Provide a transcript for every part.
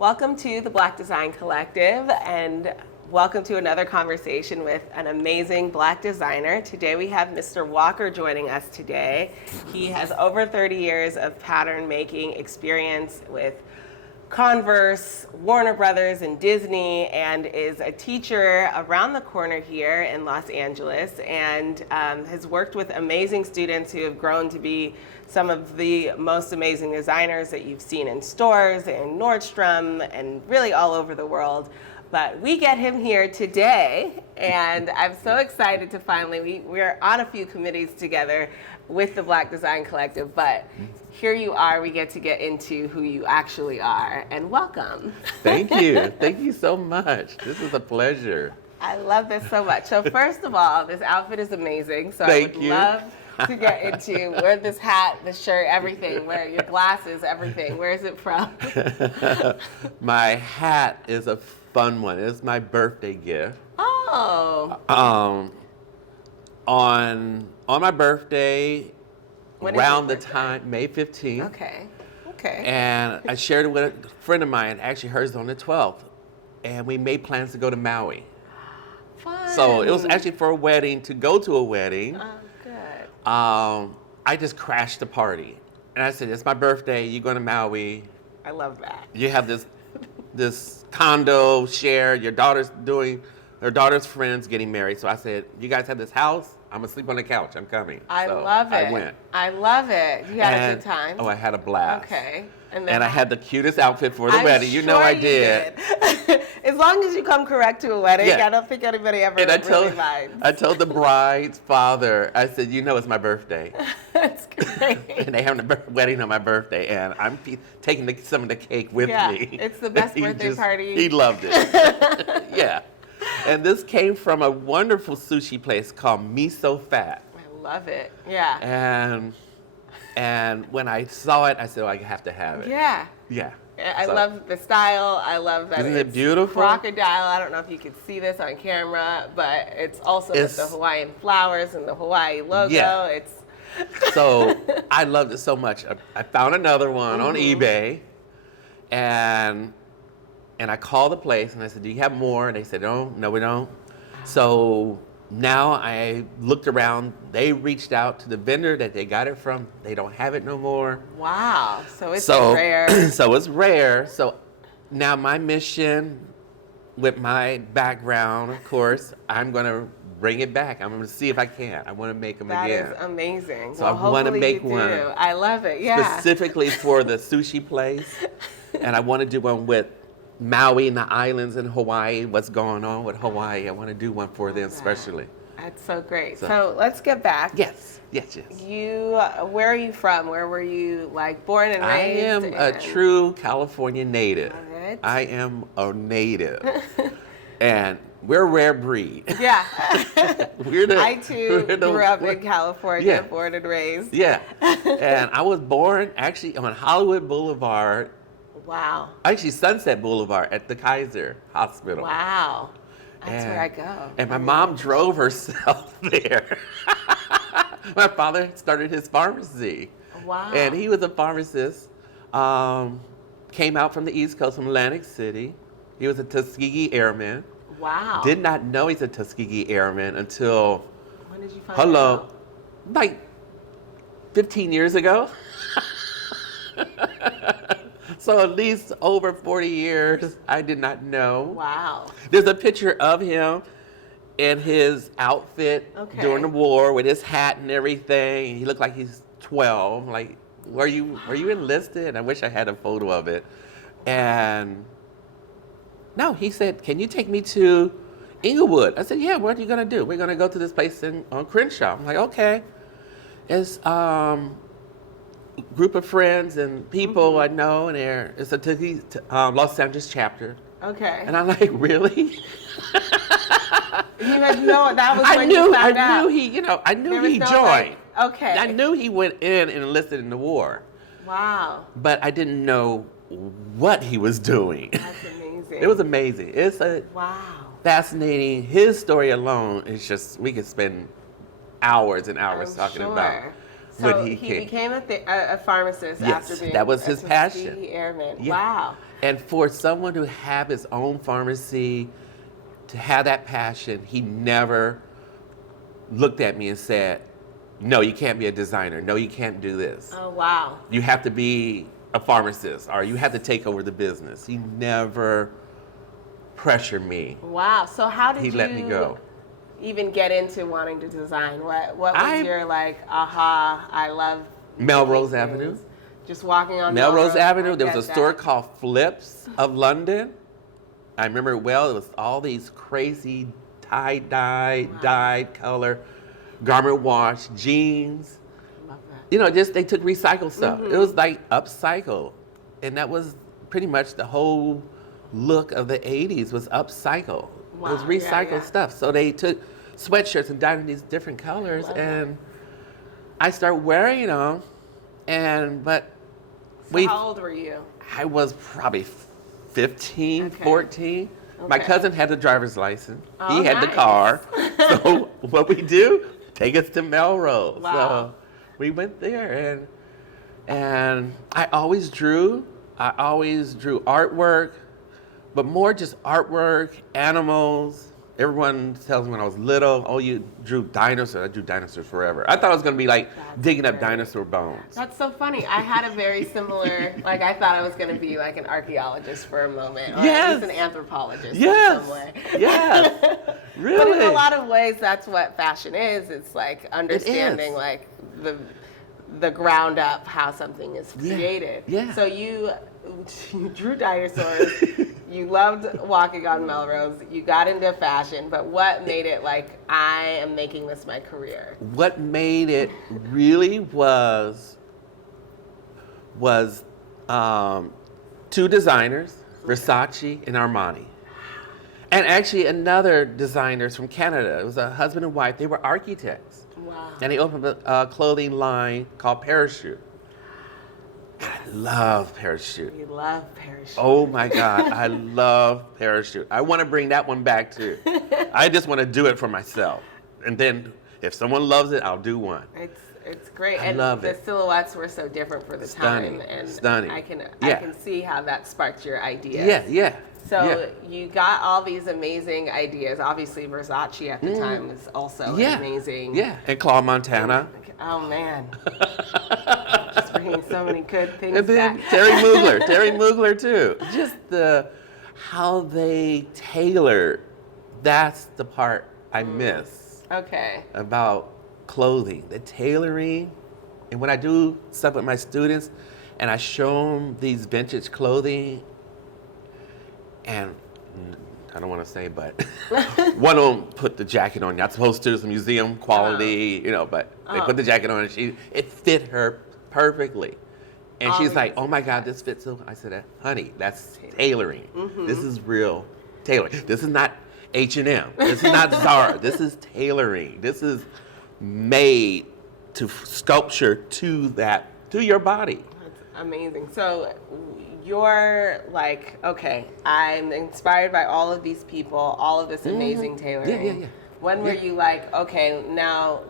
Welcome to the Black Design Collective, and welcome to another conversation with an amazing Black designer. Today we have Mr. Walker joining us today. He has over 30 years of pattern making experience with Converse, Warner Brothers, and Disney, and is a teacher around the corner here in Los Angeles, and has worked with amazing students who have grown to be some of the most amazing designers that you've seen in stores, in Nordstrom, and really all over the world. But we get him here today, and I'm so excited to finally, we're on a few committees together with the Black Design Collective, but here you are, we get to get into who you actually are, and welcome. Thank you. Thank you so much. This is a pleasure. I love this so much. So first of all, this outfit is amazing, so I would love to get into where this hat, the shirt, everything, where your glasses, everything. Where is it from? My hat is a fun one. It's my birthday gift. Oh. On my birthday, When around the is your time, May 15th. Okay. Okay. And I shared it with a friend of mine, actually hers on the 12th. And we made plans to go to Maui. Fun. So it was actually for a wedding, to go to a wedding. Oh, good. I just crashed the party. And I said, it's my birthday, you're going to Maui. I love that. You have this condo share, her daughter's friends getting married. So I said, you guys have this house, I'm going to sleep on the couch, I'm coming. I so love it. I went. I love it. You had a good time? Oh, I had a blast. Okay. And I had the cutest outfit for the I'm wedding. You know sure I you did. As long as you come correct to a wedding, Yeah. I don't think anybody ever And really minds. I told the bride's father, I said, you know it's my birthday. That's great. And they having a wedding on my birthday, and I'm taking some of the cake with me. It's the best birthday party. He loved it. Yeah. And this came from a wonderful sushi place called Miso Fat. I love it. Yeah. And when I saw it, I said, oh, I have to have it. Yeah. Yeah. I love the style. I love that Isn't it's it beautiful? crocodile. I don't know if you can see this on camera, but it's also with the Hawaiian flowers and the Hawaii logo. Yeah. So I loved it so much. I found another one on eBay, and I called the place and I said, do you have more? And they said, no, we don't. So now I looked around. They reached out to the vendor that they got it from. They don't have it no more. Wow. So it's rare. So it's rare. So now my mission with my background, of course, I'm going to bring it back. I'm going to see if I can. I want to make them again. That is amazing. So I want to make one. I love it. Yeah. Specifically for the sushi place. And I want to do one with Maui and the islands in Hawaii, what's going on with Hawaii. I want to do one for them especially. That's so great. So let's get back. Yes. Where are you from? Where were you born and raised? I am a true California native. Love it. I am a native. And we're a rare breed. Yeah. I too grew up in California, born and raised. Yeah. And I was born actually on Hollywood Boulevard. Wow. Actually, Sunset Boulevard at the Kaiser Hospital. Wow. That's where I go. And my mom drove herself there. My father started his pharmacy. Wow. And he was a pharmacist. Came out from the East Coast, from Atlantic City. He was a Tuskegee Airman. Wow. Did not know he's a Tuskegee Airman until... When did you find out? Like 15 years ago. So at least over 40 years, I did not know. Wow. There's a picture of him in his outfit during the war with his hat and everything. He looked like he's 12. Like, were you enlisted? I wish I had a photo of it. And no, he said, can you take me to Inglewood? I said, yeah, what are you going to do? We're going to go to this place on Crenshaw. I'm like, okay. It's group of friends and people I know, and it's a Los Angeles chapter. Okay. And I'm like, really? You had that was when you found out. I knew he joined. Okay. I knew he went in and enlisted in the war. Wow. But I didn't know what he was doing. That's amazing. It was amazing. It's fascinating. His story alone is just, we could spend hours and hours talking about. So he came. became a pharmacist Yes, after being that was his a passion. Tuskegee Airman. Yeah. Wow. And for someone to have his own pharmacy, to have that passion, he never looked at me and said, no, you can't be a designer. No, you can't do this. Oh, wow. You have to be a pharmacist or you have to take over the business. He never pressured me. Wow. So how did He you let me go. even get into wanting to design? What was I- your like, aha, I love Melrose making Avenue. things. Just walking on Melrose Avenue, I there was a get store that. called Flips of London. I remember it well. It was all these crazy tie-dye, dyed color, garment wash, jeans. Love that. You know, just they took recycled stuff. It was like upcycle. And that was pretty much the whole look of the 80s was upcycle. It was Wow, recycled yeah. stuff. So they took sweatshirts and dyed in these different colors. Love And I started wearing them. But So how old were you? I was probably 15, Okay. 14. My Okay. cousin had the driver's license. Oh, He had the nice. car. So what we do, take us to Melrose. Wow. So we went there and I always drew. I always drew artwork, but more just artwork, animals. Everyone tells me when I was little, oh, you drew dinosaurs. I drew dinosaurs forever. I thought I was going to be like That's digging up great. dinosaur bones. That's so funny. I had a very similar, like I thought I was going to be like an archaeologist for a moment, or Yes. at least an anthropologist Yes. in some way. Yes. Really? But in a lot of ways, that's what fashion is. It's like understanding is. like the ground up how something is Yeah. created. Yeah. So you drew dinosaurs. You loved walking on Melrose. You got into fashion, but what made it like I am making this my career? What made it really was two designers, Versace and Armani. And actually another designers from Canada. It was a husband and wife. They were architects. Wow. And they opened a clothing line called Parachute. I love Parachute. You love parachute. Oh my God, I love Parachute. I want to bring that one back too. I just want to do it for myself. And then if someone loves it, I'll do one. It's great. I And love the it. silhouettes were so different for the Stunning, time. And stunning. I can Yeah. see how that sparked your ideas. Yeah, yeah. So yeah. you got all these amazing ideas. Obviously Versace at the time was also Yeah. amazing. Yeah, and Claude Montana. Oh man. Just bringing so many good things And then back. Terry Mugler too. Just how they tailored. That's the part I miss Okay. about clothing, the tailoring. And when I do stuff with my students, and I show them these vintage clothing, and I don't want to say, but one of them put the jacket on. Not supposed to, it's museum quality, but they put the jacket on, and it fit her perfectly. And she's like, "Oh my God, this fits so." I said, "Honey, that's tailoring. This is real tailoring. This is not H&M. This is not Zara. This is tailoring. This is made to sculpture to your body." That's amazing. So you're like, okay, I'm inspired by all of these people, all of this amazing tailoring. Yeah. When were you like, okay, now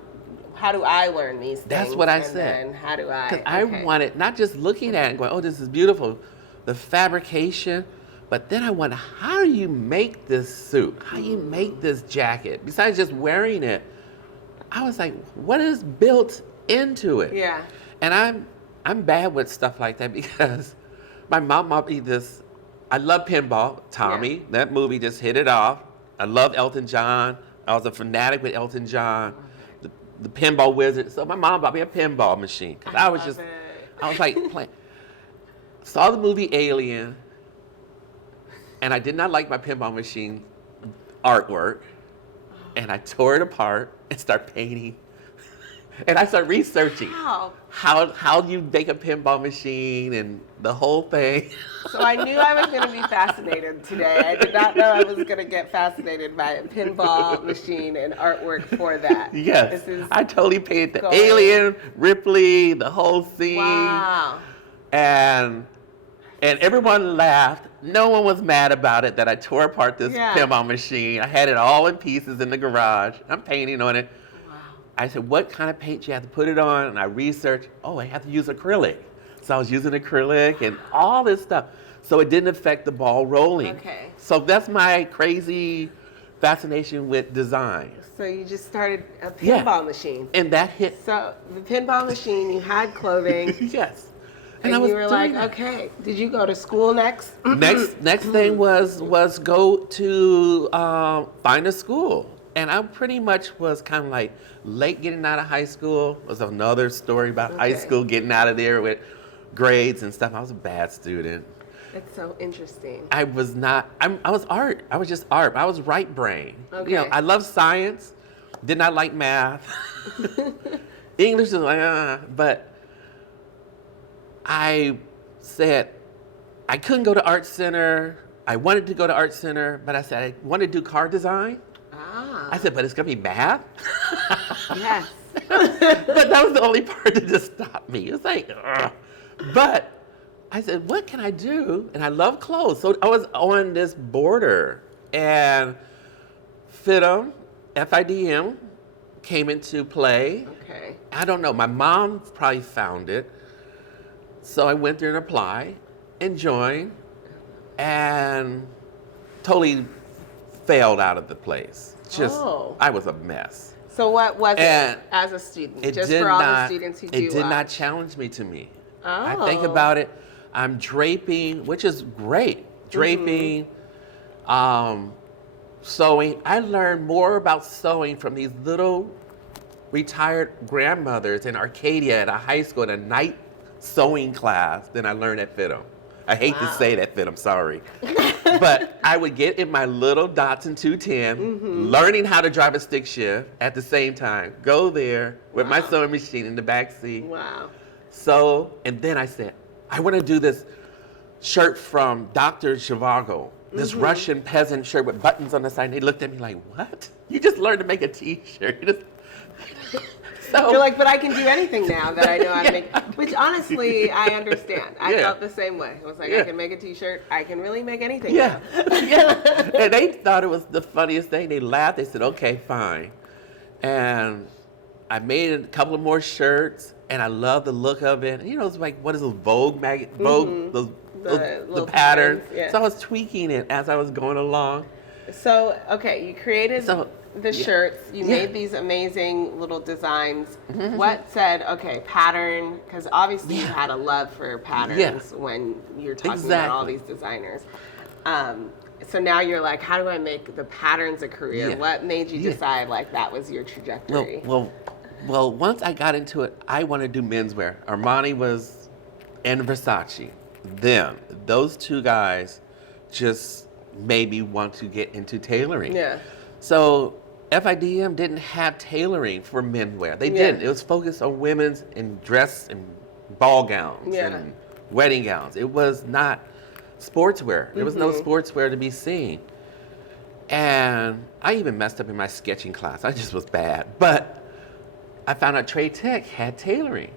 how do I learn these things? That's what I And said. then how do I? Because I okay. wanted, not just looking at it and going, oh, this is beautiful, the fabrication, but then I wonder, how do you make this suit? How do you make this jacket? Besides just wearing it, I was like, what is built into it? Yeah. And I'm bad with stuff like that because my mom bought me this. I love pinball. Tommy, Yeah. that movie just hit it off. I love Elton John. I was a fanatic with Elton John, the pinball wizard. So my mom bought me a pinball machine. 'Cause I was love just, it. I was like playing. Saw the movie Alien, and I did not like my pinball machine artwork, and I tore it apart and started painting. And I started researching Wow. how you make a pinball machine and the whole thing. So I knew I was going to be fascinated today. I did not know I was going to get fascinated by a pinball machine and artwork for that. Yes, This is I totally painted the gold. alien, Ripley, the whole scene, wow. and everyone laughed. No one was mad about it that I tore apart this Yeah. pinball machine. I had it all in pieces in the garage. I'm painting on it. Wow. I said, what kind of paint you have to put it on? And I researched, I have to use acrylic. So I was using acrylic and all this stuff. So it didn't affect the ball rolling. Okay. So that's my crazy fascination with design. So you just started a pinball machine. And that hit. So the pinball machine, you had clothing. Yes. And you were like, okay, did you go to school next? Next thing was go to find a school. And I pretty much was kind of like late getting out of high school. It was another story about high school, getting out of there with grades and stuff. I was a bad student. That's so interesting. I was not, I was art. I was just art. I was right brain. Okay. You know, I love science, did not like math. English was like, but I said I couldn't go to art center. I wanted to go to art center, but I said I want to do car design. I said, but it's going to be math? Yes. But that was the only part that just stopped me. It was like, ugh. But I said, what can I do? And I love clothes. So I was on this border, and FIDM came into play. Okay. I don't know. My mom probably found it. So I went there and applied and joined, and totally failed out of the place. I was a mess. So what was it as a student? Just for all the students who do It did not challenge me to me. I think Oh. about it. I'm draping, which is great. Draping, sewing. I learned more about sewing from these little retired grandmothers in Arcadia at a high school in a night sewing class than I learned at FIDM. I hate to say that, FIDM, sorry. But I would get in my little Datsun 210, learning how to drive a stick shift at the same time. Go there with my sewing machine in the back seat. Wow. So, and then I said, I want to do this shirt from Dr. Zhivago, this Russian peasant shirt with buttons on the side. And they looked at me like, what? You just learned to make a t-shirt. So, You're like, but I can do anything now that I know how to make. Which honestly, I understand. I felt the same way. I was like, I can make a t-shirt. I can really make anything now. And they thought it was the funniest thing. They laughed. They said, okay, fine. And I made a couple of more shirts, and I love the look of it. You know, it's like, what is those Vogue, the pattern. Yeah. So I was tweaking it as I was going along. So, okay, you created the shirts. You made these amazing little designs. What said, okay, pattern? Because obviously you had a love for patterns when you're talking about all these designers. So now you're like, how do I make the patterns a career? What made you decide like that was your trajectory? Well, once I got into it, I wanted to do menswear. Armani and Versace. Those two guys just made me want to get into tailoring. Yeah. So FIDM didn't have tailoring for menswear. They didn't. It was focused on women's and dress and ball gowns and wedding gowns. It was not sportswear. There was no sportswear to be seen. And I even messed up in my sketching class. I just was bad. But I found out Trade Tech had tailoring.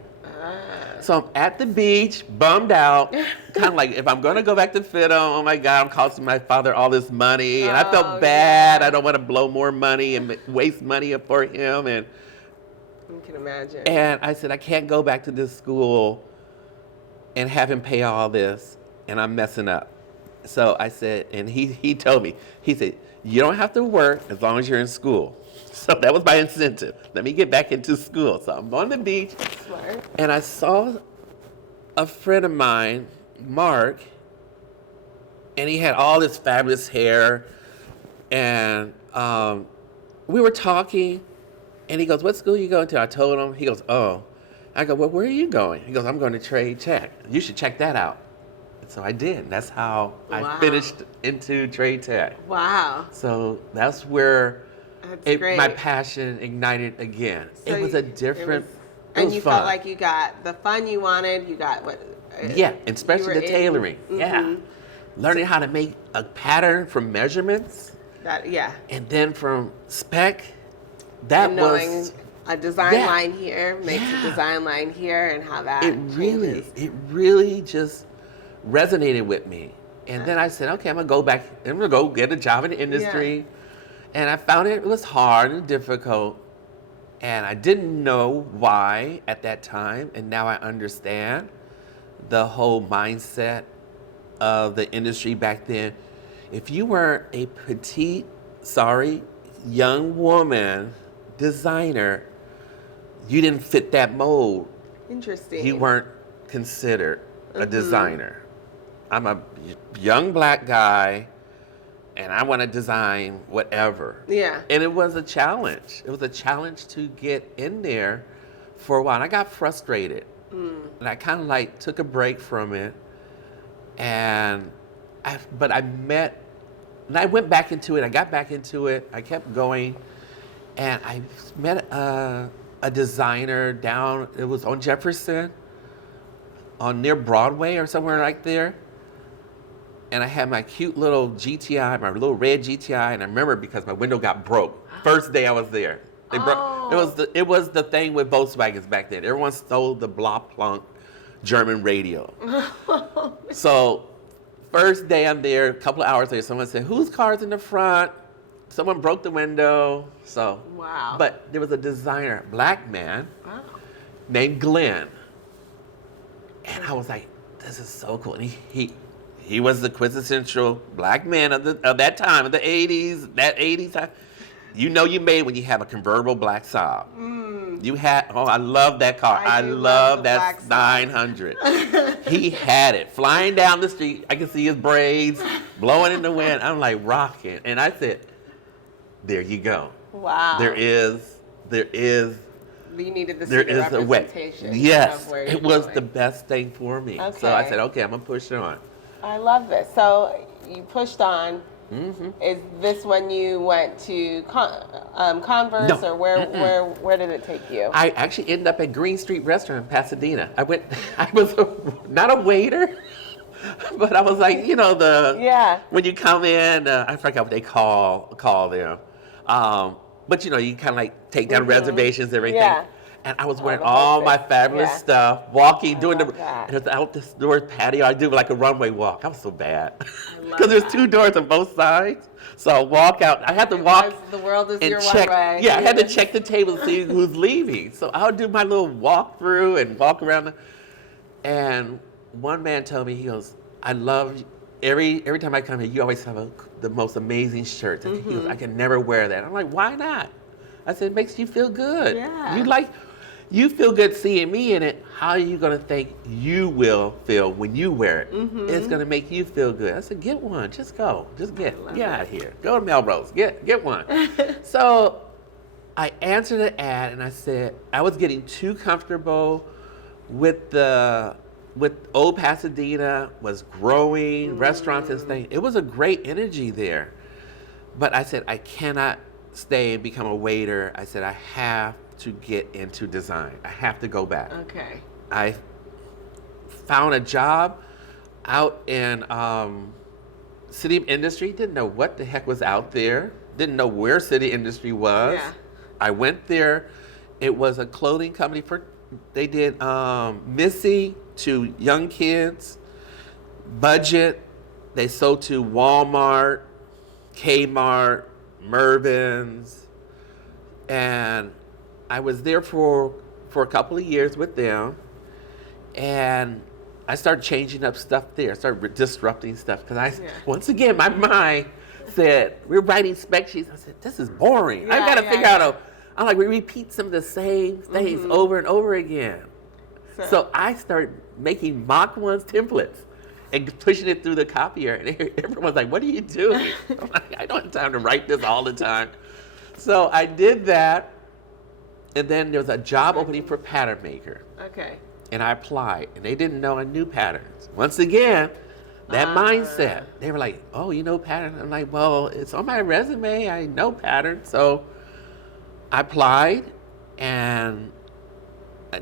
So I'm at the beach, bummed out, kind of like, if I'm going to go back to FIDM, oh my God, I'm costing my father all this money. And I felt bad. I don't want to blow more money and waste money for him. And you can imagine. And I said, I can't go back to this school and have him pay all this, and I'm messing up. So I said, and he told me, he said, you don't have to work as long as you're in school. So that was my incentive. Let me get back into school. So I'm on the beach. Smart. And I saw a friend of mine, Mark, and he had all this fabulous hair. And we were talking, and he goes, what school are you going to? I told him. He goes, oh. I go, well, where are you going? He goes, I'm going to Trade Tech. You should check that out. And so I did. That's how I finished into Trade Tech. Wow. So that's where great. My passion ignited again. So it was a different. And you felt like you got the fun you wanted. You got what? Yeah, especially the tailoring. Yeah, learning how to make a pattern from measurements. And then from spec. That and knowing a design line here makes a design line here, and how that it really just resonated with me. And then I said, okay, I'm gonna go get a job in the industry. And I found it was hard and difficult. And I didn't know why at that time, and now I understand the whole mindset of the industry back then. If you weren't a petite, young woman designer, you didn't fit that mold. Interesting. You weren't considered a designer. I'm a young black guy, and I want to design whatever. Yeah. And it was a challenge. It was a challenge to get in there for a while. And I got frustrated. And I kind of like took a break from it. But I went back into it. I got back into it. I kept going. And I met a designer down, it was on Jefferson, near Broadway or somewhere like there. And I had my cute little GTI, my little red GTI, and I remember because my window got broke. First day I was there. It was the thing with Volkswagens back then. Everyone stole the blah plunk German radio. So first day I'm there, a couple of hours later, someone said, whose car's in the front? Someone broke the window. So, wow. But there was a designer, black man, named Glenn. And I was like, this is so cool. And he was the quintessential black man of that time, of the 80s, that 80s time. You know you made when you have a convertible black Saab. You had, I love that car. I love that 900. He had it flying down the street. I could see his braids blowing in the wind. I'm like rocking. And I said, there you go. Wow. There is. You needed the There is a way. representation. Yes, of where it you're was going. the best thing for me. Okay. So I said, okay, I'm gonna push on. I love this. So you pushed on. Is this when you went to Converse, No. or where did it take you? I actually ended up at Green Street Restaurant in Pasadena. I was not a waiter, but I was like, when you come in, I forgot what they call them. But you kind of like take down reservations and everything. Yeah. And I was wearing all my fabulous stuff, walking, doing and it was out this door patio. I do like a runway walk. I was so bad because there's 2 doors on both sides. So I walk out. I had to walk. The world is and your check. runway. Yeah, I had to check the table to see who's leaving. So I would do my little walk through and walk around. And one man told me, he goes, I love every time I come here, you always have the most amazing shirts. And he goes, I can never wear that. I'm like, why not? I said, it makes you feel good. Yeah. You feel good seeing me in it. How are you going to think you will feel when you wear it? It's going to make you feel good. I said, get one. Just go. Just get out of here. Go to Melrose. Get one. So I answered the ad and I said, I was getting too comfortable with old Pasadena, was growing, restaurants and things. It was a great energy there. But I said, I cannot stay and become a waiter. I said, I have to get into design. I have to go back. Okay. I found a job out in City of Industry. Didn't know what the heck was out there. Didn't know where City Industry was. Yeah. I went there. It was a clothing company they did Missy to young kids, budget. They sold to Walmart, Kmart, Mervyn's, and I was there for a couple of years with them, and I started changing up stuff there. I started disrupting stuff because once again, my mind said, we're writing spec sheets. I said, this is boring. I got to figure out I'm like, we repeat some of the same things over and over again. So I started making mock ones, templates, and pushing it through the copier. And everyone's like, what are you doing? I'm like, I don't have time to write this all the time. So I did that. And then there was a job opening for pattern maker. Okay. And I applied. And they didn't know I knew patterns. Once again, that mindset. They were like, oh, you know patterns? I'm like, well, it's on my resume. I know patterns. So I applied. And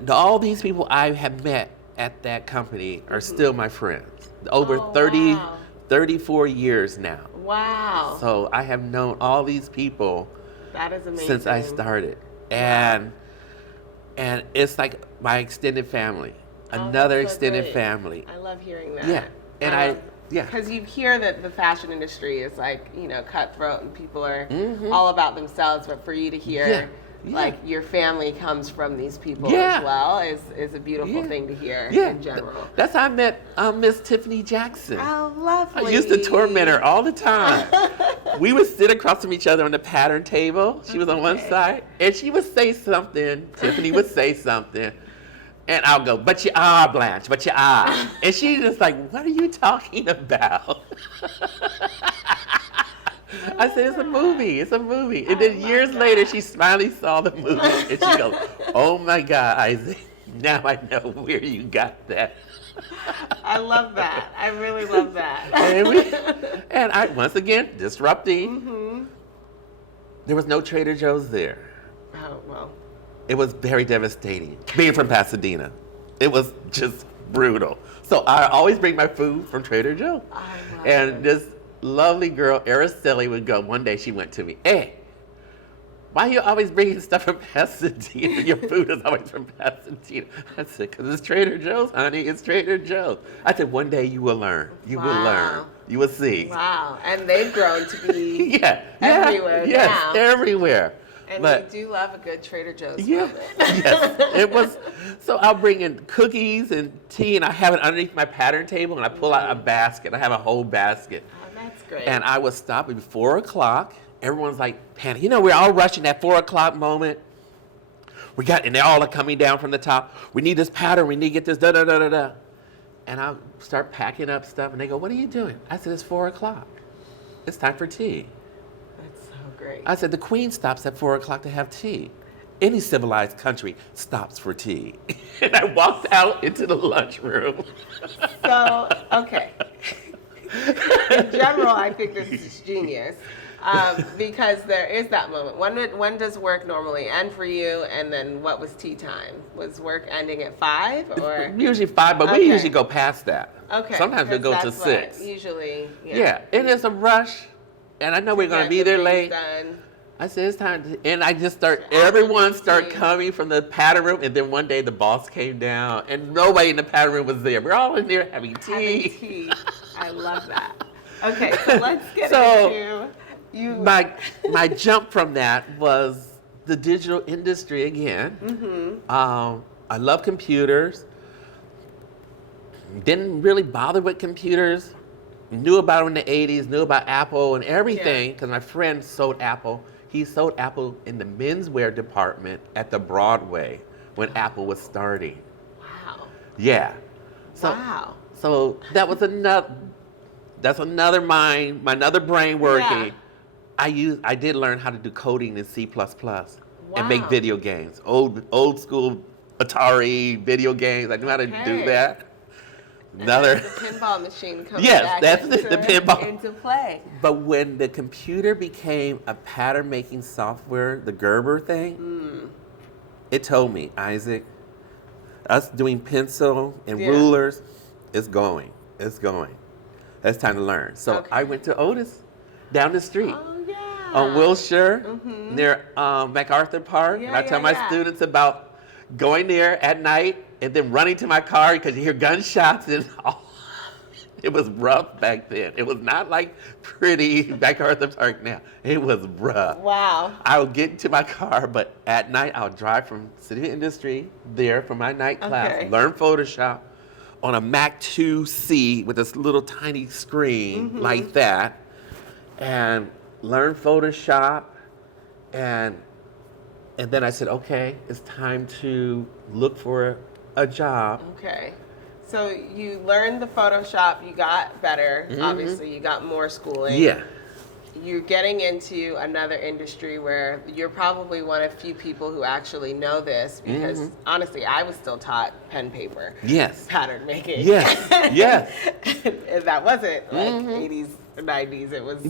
all these people I have met at that company are still my friends. Over 34 years now. Wow. So I have known all these people that is amazing. Since I started. And it's like my extended family. Another extended family. I love hearing that. Yeah. And because you hear that the fashion industry is like, cutthroat and people are all about themselves, but for you to hear like your family comes from these people Yeah. as well is a beautiful Yeah. thing to hear Yeah. in general. That's how I met Miss Tiffany Jackson. Oh, lovely. I used to torment her all the time. We would sit across from each other on the pattern table. She was on one side, and she would say something. Tiffany would say something, and I'll go, "But you are, Blanche, but you are." And she's just like, "What are you talking about?" I said, "It's a movie. It's a movie." And then years later, she finally saw the movie, and she goes, "Oh my God, Isaac, now I know where you got that." I love that. I really love that. And I, once again, disrupting. There was no Trader Joe's there. Oh, well. It was very devastating. Being from Pasadena, it was just brutal. So I always bring my food from Trader Joe. I love And this lovely girl, Araceli, would go. One day she went to me, "Hey, why you always bringing stuff from Pasadena? Your food is always from Pasadena." I said, "Because it's Trader Joe's, honey. It's Trader Joe's." I said, "One day you will learn. You will learn. You will see." Wow. And they've grown to be everywhere yes, now. everywhere. And But we do love a good Trader Joe's yeah, moment. yes, it was. So I'll bring in cookies and tea, and I have it underneath my pattern table, and I pull out a basket. I have a whole basket. Oh, that's great. And I would stop at 4 o'clock. Everyone's like, panic. You know, we're all rushing that 4 o'clock moment. And they all are coming down from the top. We need this pattern. We need to get this, da da da da da. And I'll start packing up stuff, and they go, "What are you doing?" I said, "It's 4 o'clock. It's time for tea." That's so great. I said, "The Queen stops at 4 o'clock to have tea. Any civilized country stops for tea." And I walked out into the lunchroom. So, okay. In general, I think this is genius because there is that moment. When does work normally end for you? And then what was tea time? Was work ending at 5 or? Usually 5, but we usually go past that. Okay. Sometimes we go to 6. Usually, Yeah, it is a rush, and I know we're going to be there late. Done. I said, "It's time to," and I just start, So everyone tea. start coming from the pattern room, and then one day the boss came down, and nobody in the pattern room was there. We're all in there having tea. Having tea. I love that. Okay, so let's get So, into you. My jump from that was the digital industry again. I love computers. Didn't really bother with computers. Knew about them in the 80s, knew about Apple and everything, because my friend sold Apple. He sold Apple in the menswear department at the Broadway when Apple was starting. Wow. Yeah. So, Wow. So that was another mind, my another brain working. Yeah. I did learn how to do coding in C++ and make Wow. video games. Old school Atari video games. I knew how to do that. Another. And the pinball machine comes Yes, back that's into, the pinball. into play. But when the computer became a pattern making software, the Gerber thing, it told me, "Isaac, us doing pencil and rulers, it's going. It's going. It's time to learn." So I went to Otis down the street Oh, yeah. on Wilshire near MacArthur Park. Yeah, and I tell yeah, my yeah. students about going there at night and then running to my car because you hear gunshots and all. It was rough back then. It was not like pretty MacArthur Park now. It was rough. Wow. I would get into my car, but at night I would drive from City of Industry there for my night class, Okay. learn Photoshop on a Mac 2C with this little tiny screen like that, and learn Photoshop, and then I said, okay, it's time to look for a job. Okay. So you learned the Photoshop, you got better, obviously, you got more schooling. Yeah. You're getting into another industry where you're probably one of few people who actually know this because honestly, I was still taught pen paper. Yes. Pattern making. Yes. Yes. And that wasn't like 80s or 90s. It was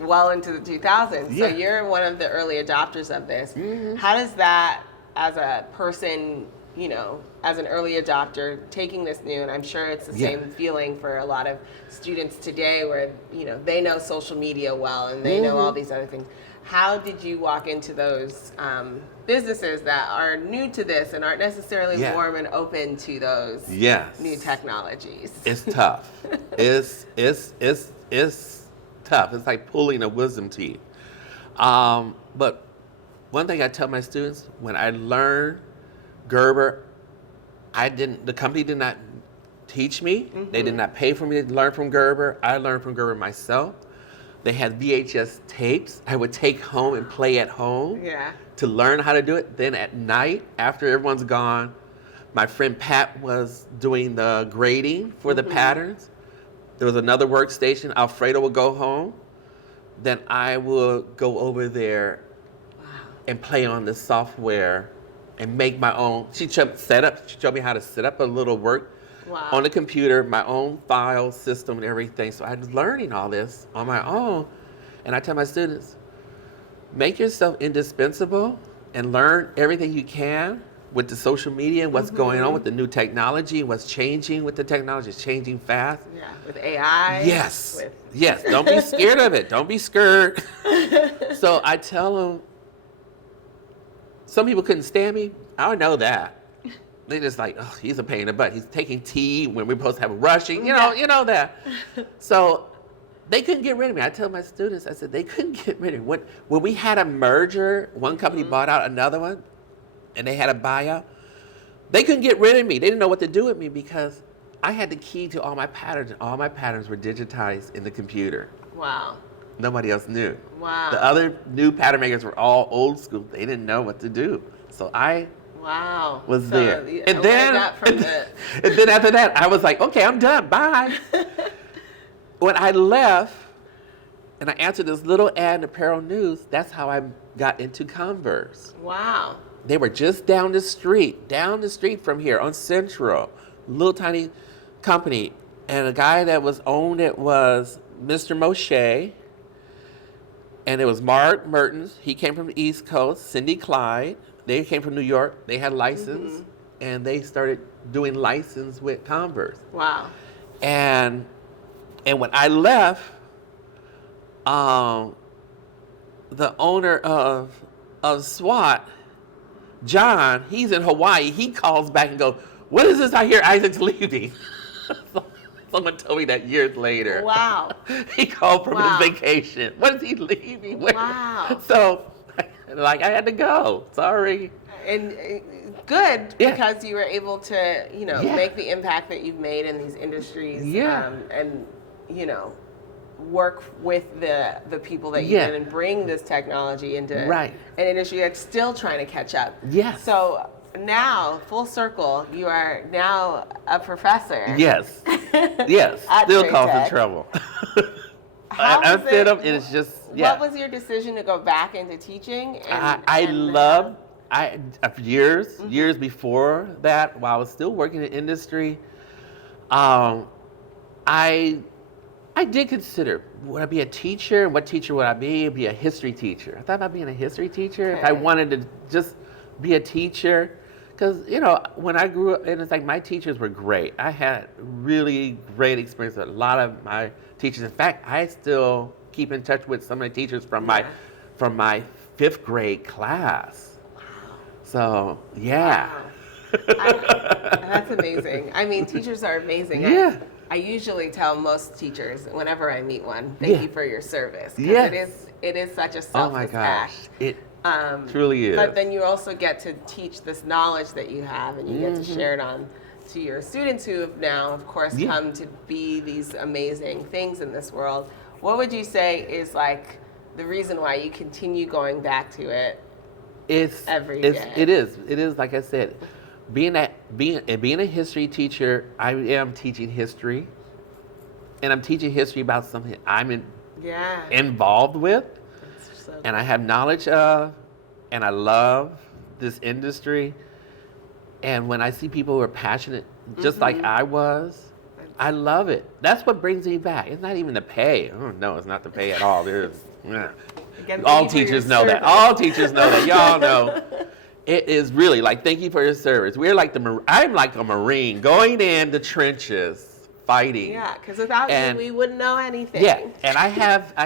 well into the 2000s. Yeah. So you're one of the early adopters of this. How does that, as a person, you know, as an early adopter, taking this new, and I'm sure it's the same feeling for a lot of students today where, you know, they know social media well and they know all these other things. How did you walk into those businesses that are new to this and aren't necessarily warm and open to those new technologies? It's tough. It's tough. It's like pulling a wisdom teeth. But one thing I tell my students, when I learned Gerber, the company did not teach me. They did not pay for me to learn from Gerber. I learned from Gerber myself. They had VHS tapes I would take home and play at home to learn how to do it. Then at night, after everyone's gone, my friend Pat was doing the grading for the patterns. There was another workstation. Alfredo would go home. Then I would go over there and play on the software and make my own. She showed me how to set up a little work on the computer, my own file system and everything. So I was learning all this on my own. And I tell my students, make yourself indispensable and learn everything you can with the social media and what's going on with the new technology and what's changing with the technology. It's changing fast. Yeah, with AI. Yes. Yes. Don't be scared of it. Don't be scared. So I tell them, some people couldn't stand me. I know that. They just like, oh, he's a pain in the butt. He's taking tea when we're supposed to have a rushing. You know that. So they couldn't get rid of me. I tell my students, I said, they couldn't get rid of me. When we had a merger, one company bought out another one, and they had a buyout, they couldn't get rid of me. They didn't know what to do with me because I had the key to all my patterns, and all my patterns were digitized in the computer. Wow. Nobody else knew. Wow. The other new pattern makers were all old school. They didn't know what to do. So I was there. And then after that, I was like, okay, I'm done. Bye. When I left and I answered this little ad in Apparel News, that's how I got into Converse. Wow. They were just down the street from here on Central, little tiny company. And the guy that owned it was Mr. Moshe. And it was Mark Mertens. He came from the East Coast. Cindy Clyde. They came from New York. They had license. And they started doing license with Converse. Wow. And when I left, the owner of SWAT, John, he's in Hawaii. He calls back and goes, what is this I hear Isaac's leaving? Someone told me that years later. Wow. He called from his vacation. What is he leaving? Wow. So, I had to go. Sorry. And good, because you were able to, make the impact that you've made in these industries. And, work with the people that you did and bring this technology into an industry that's still trying to catch up. Yes. So now, full circle, you are now a professor. Yes. Yes. Still causing trouble. I fit them, and it's just, What was your decision to go back into teaching? Years before that, while I was still working in industry, I did consider, would I be a teacher? What teacher would I be? Be a history teacher. I thought about being a history teacher. Okay. If I wanted to just be a teacher. Because, when I grew up, and it's like my teachers were great. I had really great experience with a lot of my teachers. In fact, I still keep in touch with some of the teachers from my 5th grade class. Wow. So, yeah. Wow. That's amazing. I mean, teachers are amazing. Yeah. I usually tell most teachers whenever I meet one, thank you for your service. Yes. It is such a selfless Oh my gosh. act. It truly is. But then you also get to teach this knowledge that you have, and you get to share it on to your students who have now, of course, come to be these amazing things in this world. What would you say is like the reason why you continue going back to it every day? It is like I said, being a history teacher, I am teaching history, and I'm teaching history about something I'm involved with, and I have knowledge of, and I love this industry. And when I see people who are passionate, just like I was, I love it. That's what brings me back. It's not even the pay. Oh, no, it's not the pay at all. All teachers know that. All teachers know that. Y'all know. It is really like, thank you for your service. I'm like a Marine going in the trenches, fighting. Yeah, because without you, we wouldn't know anything. Yeah, and I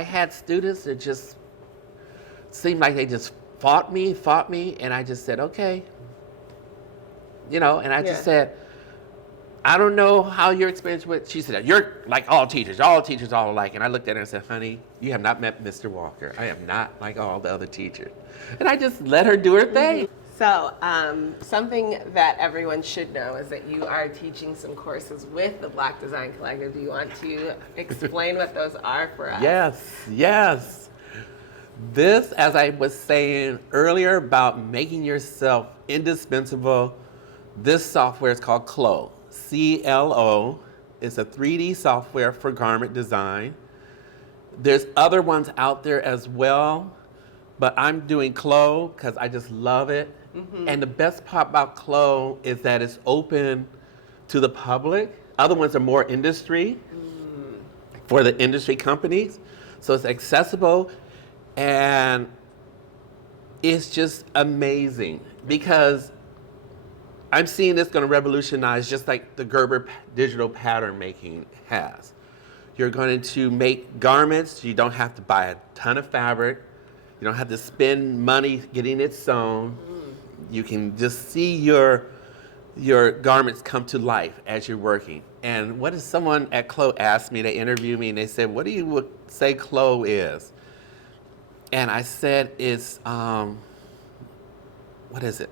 had students that just seemed like they just fought me, and I just said, okay. And I just said, I don't know how your experience with, she said, you're like all teachers all alike. And I looked at her and said, honey, you have not met Mr. Walker. I am not like all the other teachers. And I just let her do her thing. So something that everyone should know is that you are teaching some courses with the Black Design Collective. Do you want to explain what those are for us? Yes. This, as I was saying earlier about making yourself indispensable, this software is called CLO. C-L-O. It's a 3D software for garment design. There's other ones out there as well, but I'm doing CLO because I just love it. Mm-hmm. And the best part about CLO is that it's open to the public. Other ones are more industry, for the industry companies. So it's accessible, and it's just amazing because I'm seeing this going to revolutionize just like the Gerber digital pattern making has. You're going to make garments. You don't have to buy a ton of fabric. You don't have to spend money getting it sewn. You can just see your garments come to life as you're working. And what if someone at CLO asked me, they interviewed me, and they said, what do you say CLO is? And I said, it's, what is it?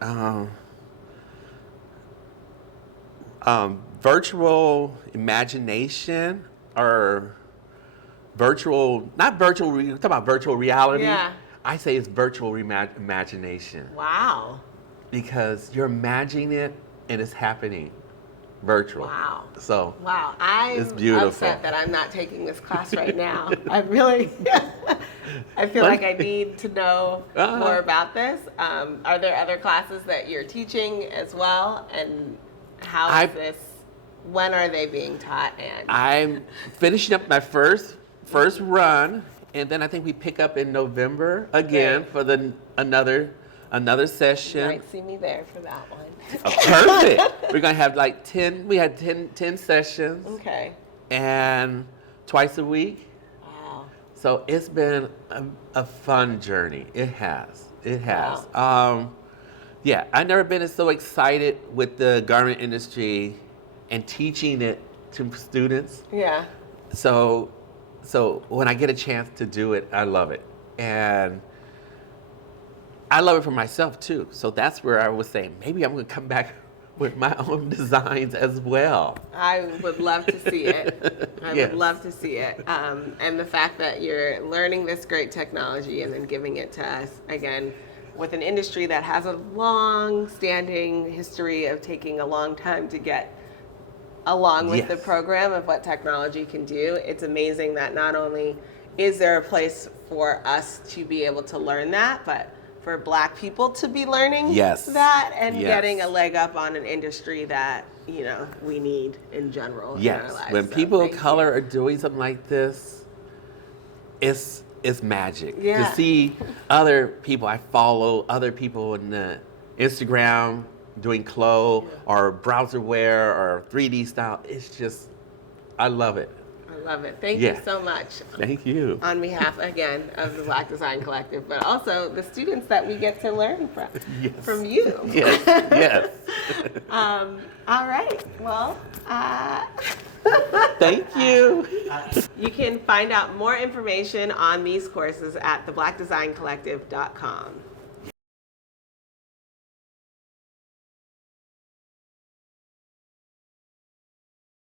Virtual imagination, or virtual, not virtual, we're talking about virtual reality. Yeah. I say it's virtual imagination. Wow. Because you're imagining it and it's happening virtual. Wow. So wow, I'm it's beautiful. Upset that I'm not taking this class right now. I really, I feel like I need to know more about this. Are there other classes that you're teaching as well? And how is this, when are they being taught? And I'm finishing up my first run, and then I think we pick up in November again for another session. You might see me there for that one. Perfect. We're gonna have like 10. We had 10 sessions. Okay. And twice a week. Wow. So it's been a fun journey. It has. Wow. Yeah, I've never been so excited with the garment industry and teaching it to students. Yeah. So when I get a chance to do it, I love it. And I love it for myself too. So that's where I was saying, maybe I'm gonna come back with my own designs as well. I would love to see it. I Yes. would love to see it. And the fact that you're learning this great technology and then giving it to us, again, with an industry that has a long-standing history of taking a long time to get along with the program of what technology can do, it's amazing that not only is there a place for us to be able to learn that, but for Black people to be learning that and getting a leg up on an industry that, you know, we need in general in our lives. When people of color are doing something like this, it's magic. Yeah. To see other people, I follow other people in the Instagram doing CLO or browserware or 3D style. It's just, I love it. I love it. Thank you so much. Thank you. On behalf, again, of the Black Design Collective, but also the students that we get to learn from you. Yes. All right. Well, thank you. You can find out more information on these courses at theblackdesigncollective.com.